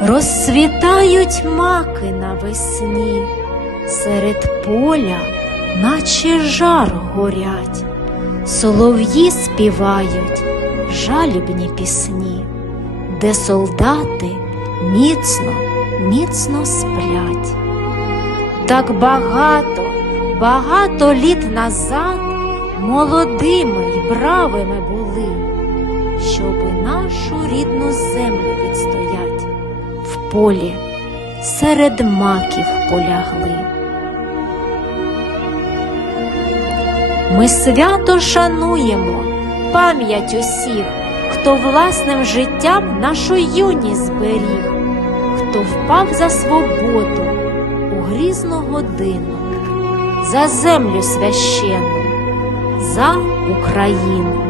Розцвітають маки навесні, серед поля, наче жар горять, солов'ї співають жалібні пісні, де солдати міцно, міцно сплять. Так багато, багато літ назад молодими й бравими були, щоби нашу рідну землю полі серед маків полягли. Ми свято шануємо пам'ять усіх, хто власним життям нашу юність зберіг, хто впав за свободу у грізну годину, за землю священну, за Україну.